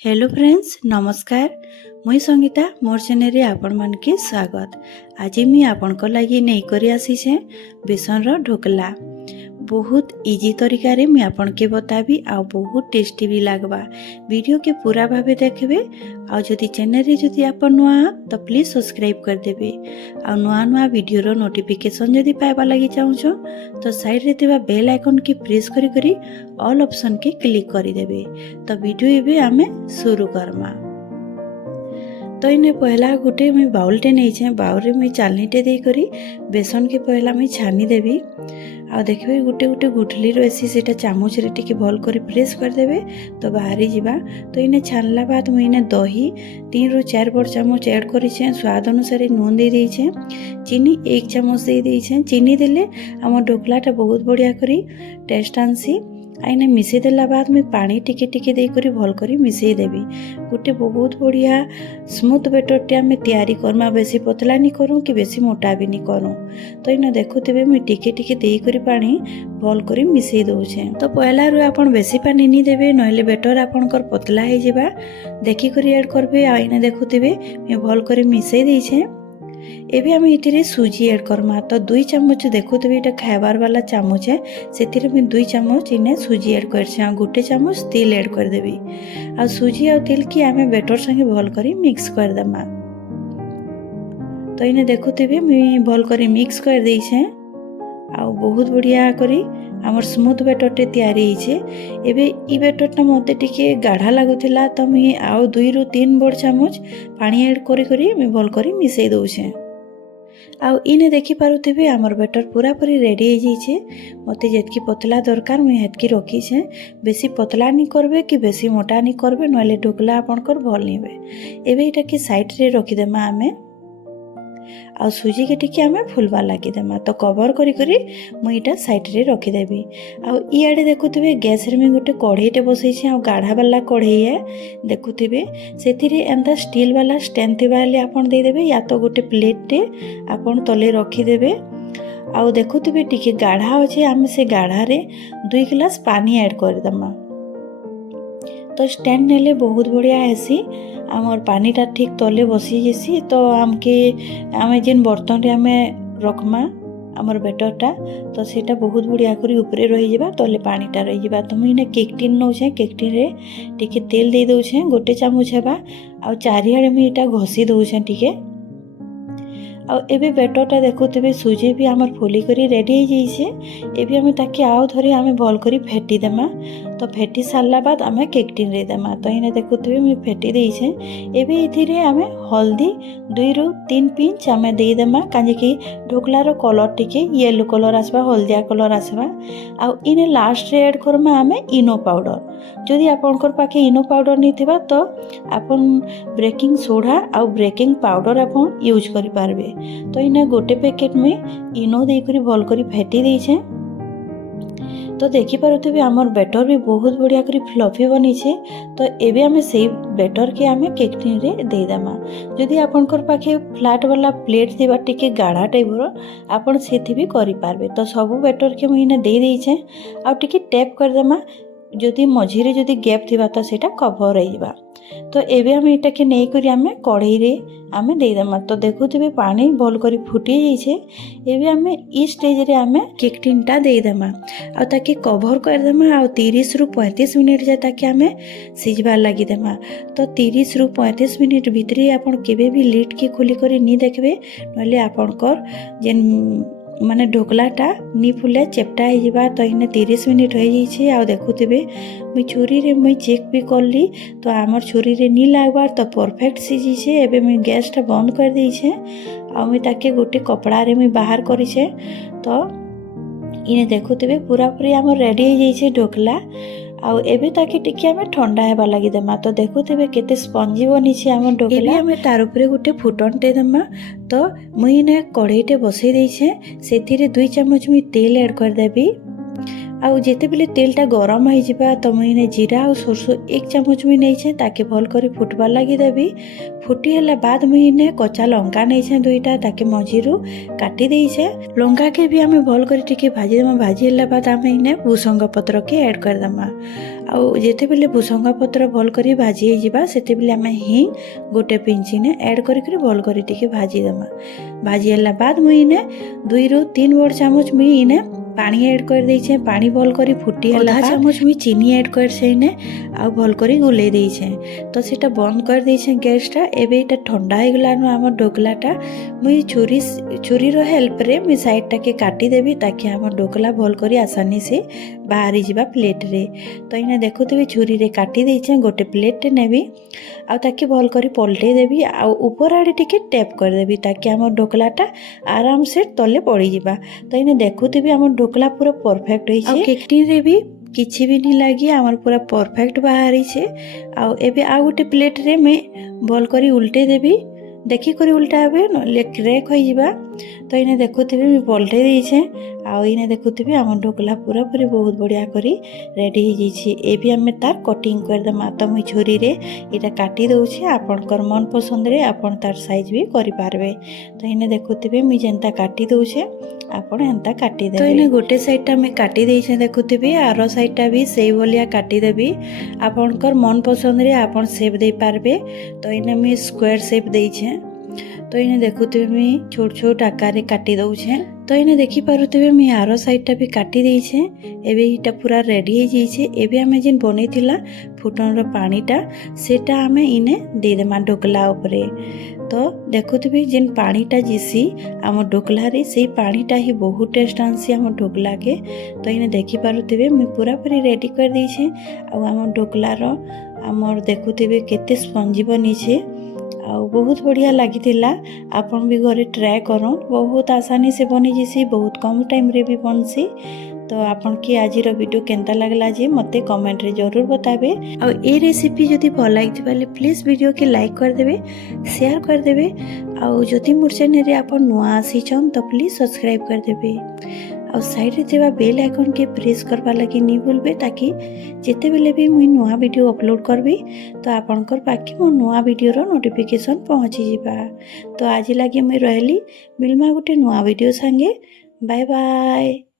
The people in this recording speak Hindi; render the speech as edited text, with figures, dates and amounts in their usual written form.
हेलो फ्रेंड्स नमस्कार। मुई संगीता मोर चैनल रे आपण मान के स्वागत। आज मुई आपण को लगी नहीं करी आसी छे बेसन रो ढोकला। बहुत इजी तरीका रे मुई आपण के बताबी आ बहुत टेस्टी भी लागबा। वीडियो के पूरा भाबे देखबे आ जदी चैनल रे जदी आपण नुआ तो प्लीज सब्सक्राइब कर देबे आ नुआ नुआ वीडियो रो नोटिफिकेशन जदी पाइबा लागि चाहू छो तो साइड रे तेबा बेल आइकन के प्रेस करी करी ऑल ऑप्शन के क्लिक करी देबे। तो वीडियो एबे आमे शुरू करमा। तो इने पहला गोटे मुई बाउलटे नहीं छे, बाउल रे मुई चालनीटे दे करी बेसन के पहला मुई छानी देबी। आ देखबे गोटे गोटे गुठली रहसी सेटा चामच रे टिके भल करी प्रेस कर देबे तो बाहरी जिबा। तो इने छानला बाद मुई इने दही 3 ରୁ 4 बड़ चामच ऐड करी छे। स्वाद अनुसार नून दे दी छे, चीनी 1 चामच दे दी छे। चीनी देले हमर ढोकलाटा बहुत बढ़िया करी टेस्ट आनसी। आइने मिसई देला बाद में पानी टिके टिके दे करी भल करी मिसई देबी। गोटे बहुत बढ़िया स्मूथ बेटरटे आमे तैयारी करमा। बेसी पतला नहीं करूँ कि बेसी मोटा भी नहीं करूँ। तो इना देखुथिबे मुई टिके टिके दे करी पानी भल करी मिसई दउछे। तो पहला रु आपण बेसी पानी नहीं देबे नहले बेटर आपणकर पतला हो जिबा। देखि करी ऐड करबे। आ इना देखुथिबे मैं भल करी मिसई देइछे। एबे आम ये सुजी ऐड करमा। तो 2 चामच देखुथिबे एटा खाइबार वाला चामच है से मैं 2 चामच इने सुजी ऐड करछे। गोटे चामच तिल ऐड कर देबी। आ सुजी आ तिल की आमे बेटर संगे भल करी मिक्स कर देमा। तो इने देखुथिबे मैं भल करी मिक्स कर देइछे। आ बहुत बढ़िया करी हमर स्मूथ बेटरटे तैयारी होइछे। एबे ई बेटरटा मते टिके गाढ़ा लागुथिला तो मैं आउ 2 ରୁ 3 बड़ चामच पानी ऐड करी करी मैं भल करी मिसई दउछे। आउ इने देखि पारुथिबे हमर बेटर पूरा पूरी रेडी हो जाइछे। मते जेतकी पतला दरकार मैं हेतकी रखी छे। बेसी पतला नहीं करबे कि बेसी मोटा नहीं करबे नहले ढोकला आपनकर भल निबे। एबे एटा के साइड रे रखि देमा आमे। आ सुजी के टिके आमे फुलवा लागि देमा। तो कवर करी करी मुई एटा साइड रे रखि देबी। आ इयाडे देखुथिबे गैस रे मैं गोटे कढ़ईटे बसई छे। आ गाढ़ा वाला कढ़ई है देखुथिबे सेथिरे एंता स्टील वाला स्टैंड थिबाले आपन दे देबे या तो गोटे प्लेटटे आपन तले रखि देबे। आ देखुथिबे टिके गाढ़ा अछि आमे से गाढ़ा रे 2 गिलास पानी ऐड कर देमा। तो स्टैंड नेले बहुत बढ़िया हेसी। आमर पानीटा ठीक तले बसी जेसी। तो आमके आमे जेन बर्तन रे आमे रखमा आमर बेटरटा तो सेटा बहुत बढ़िया करी ऊपरे रही जिबा तले पानीटा रही जिबा। तो मुई ने केक टिन नौ छे। केक टिन रे टिके तेल दे दउ छे गोटे चामच हेबा। आ चारियाडे मुई एटा घसी दउ छे टिके। आ एबे बेटरटा देखुथिबे सुजी भी आमर फुली करी रेडी हो जाइछे। एबे हमें ताके आउ धरे आमे भल करी फेटी देमा। तो फेटी सारला बाद आमे केक टिन रे देमा। तो इने देखुथिबे मैं फेटी देइछे। एबे इथिरे आमे हल्दी 2 ରୁ 3 पिंच आमे दे देमा काजे कि ढोकलार कलर टिके येलो कलर आसबा हल्दिया कलर आसबा। आ इने लास्ट रे ऐड करमा आमे इनो पाउडर। जदि आपनकर पाखे इनो पाउडर नहीं थिबा तो आपन बेकिंग सोडा आ बेकिंग पाउडर आपन यूज करि पारबे। तो इने गोटे पैकेट में इनो दे करी भल करी फेटी देइछे। तो देखि पारुथिबे हमर बेटर भी बहुत बढ़िया करी फ्लफी बनी छे। तो एबे हमें सेही बेटर के हमें केक टिन रे दे देमा। जदि आपनकर पाखे फ्लैट वाला प्लेट थिबा टिके गाढ़ा टाइपरो आपन सेथि भी करि पारबे। तो सब बेटर के मुई ने दे देइछे। आ टिके टैप कर देमा। जदि मझिरे जदि गैप थिबा तो सेटा कवर हो जिबा। तो एबे हम एटा के नै करी हमें कढ़ई रे आमे दे देमा। तो देखुथिबे पानी भल करी फुटी जाइछे। एबे हमें ई स्टेज रे हमें केक टिनटा दे देमा आ ताके कवर कर देमा। आ 30 ରୁ 35 मिनिट जे ताके हमें सिझबार लागि देमा। तो 30 ରୁ 35 मिनिट भितरे आपण केबे भी लिड के खोली करी नी देखबे नले आपनकर जेन माने ढोकलाटा नी फुले चेपटा हो जिबा। तो इने 30 मिनिट हो जाइछे। आ देखुथिबे मुई छुरी रे मुई चेक भी करली तो आमर छुरी रे नी लागबार तो परफेक्ट सिझी छे। एबे मुई गैसटा बंद कर देइछे। आ मुई ताके गोटे कपड़ा रे मुई बाहर करिछे। तो इने देखुथिबे पूरा पूरी आमर रेडी हो जाइछे ढोकला। आ एबे ताके टिके हमें ठंडा हेबा लागि देमा। तो देखुथिबे केते स्पंजी बनी छे हमर ढोकला। एबे हमें तार ऊपरे गोटे फुटनटे देमा। तो मुई ने कढ़ईटे बसई देइछे। सेथिरे 2 चामच मुई तेल ऐड कर देबी। आउ जेते बेले तेलटा गरम हो जिबा तो मुझे जीरा और सरसों 1 चामच मुझे नहीं ताकि भल कर फुटबार लगी देवी। फुटीला बाद मुझे कच्चा लंका नहीं दुईटा ताकि मझीरू काटी देछे। लंका के भी आम भल कर भाजीदेमा। भाजीला बाद आम इने भूसंग पत्र के ऐड करदेमा। आउ जेते बेले भूसंग पत्र भल कर भाजी होगा सेते बेले आम हिंग गोटे पिंच ने ऐड कर भल कर भाजीदेमा। भाजीला बाद मुझे 2 ରୁ 3 बड़ चामच मुझे इने पानी ऐड कर देछे। पानी भल कर फुटी आधा चामच मुझे चीनी ऐड कर सेने आ भल कर गुले देछे। तो सेटा बंद कर देछे गैसटा। एबे एटा ठंडा हो गलानो आम ढोकलाटा मुई छुरी रो हेल्प रे मुई साइडटा के काटी देबी ताकि आम ढोकला भल कर आसानी से बाहरी जिबा प्लेट रे। तो इने देखुथिबे छुरी रे काटी देछे। गोटे प्लेट नेबी आ ताकि भल कर पलटे देबी आ ऊपर आड़े टिके टैप कर देबी ताकि आम ढोकलाटा आराम से तले पड़ी जिबा। तो इने देखुथिबे आम ढोकला पूरा परफेक्ट होइछे। केकटी रे भी किछि भी नहीं लगी आमर पूरा परफेक्ट बाहरी छे। आउ एबे आ गोटे प्लेट रे मैं भल करी उल्टे देबी। देखी करी उल्टा हे नले क्रेक हो जिबा। तो इने देखुथिबे मैं पलटे देछे। आउ इने देखुथिबे आम ढोकला पूरा पूरी बहुत बढ़िया करी रेडी हो जाइछे। एबे हमें तार कटिंग कर देमा। तो मुई छुरी रे एटा काटी दउछे। आपनकर मन पसंद रे आपन तार साइज भी करि पारबे। तो इने देखुथिबे मुई जेंता काटी दउछे आपन एंता काटी देबे। तो इने गोटे साइडटा मैं काटी देछे देखुथिबे आरो साइडटा भी सेही भलिया काटी देबी। आपनकर मन पसंद रे आपन शेप दे पारबे। तो इने मैं स्क्वायर शेप देछे। तो इने देखुथिबे मैं छोट छोट आकार रे काटी दउछे। तो इने देखि पारुथिबे मैं आरो साइडटा भी काटी देछे। एबे इटा पूरा रेडी हो जाइछे। एबे हमें जिन बनेथिला फुटन रो पानीटा सेटा हमें इने दे देमा ढोकला उपरे। तो देखुथिबे जिन पानीटा जिसी आम ढोकला रे सेही पानीटा ही बहुत टेस्ट आनसी आम ढोकला के। तो इने देखि पारुथिबे मैं पूरा पूरी रेडी कर देछे। आ आम ढोकला रो आमर देखुथिबे केते स्पंजी बनिछे। आउ बहुत बढ़िया लगी। आपन भी घरे ट्राए करन। बहुत आसानी से बनी जैसी बहुत कम टाइम रे भी बनसी। तो आपन की आज वीडियो केंता लगला जे मते कमेंट रे जरूर बताबे। आ ए रेसिपी जदि भल लागिथि बाले प्लीज वीडियो के लाइक कर देबे, शेयर कर देबे। आ जदि मोर चैनल रे आपन नुआ आसीछन तो प्लीज सब्सक्राइब कर देबे। और साइड रे देवा बेल आइकन के प्रेस करबा लगी नहीं भूलबे ताकि जेते बेले भी मुई नुआ वीडियो अपलोड करबी तो आपनकर पाखी मो नुआ वीडियो रो नोटिफिकेशन पहुंची जिबा। तो आज लगी मुई रहली मिलमा गोटे नुआ वीडियो संगे। Bye bye.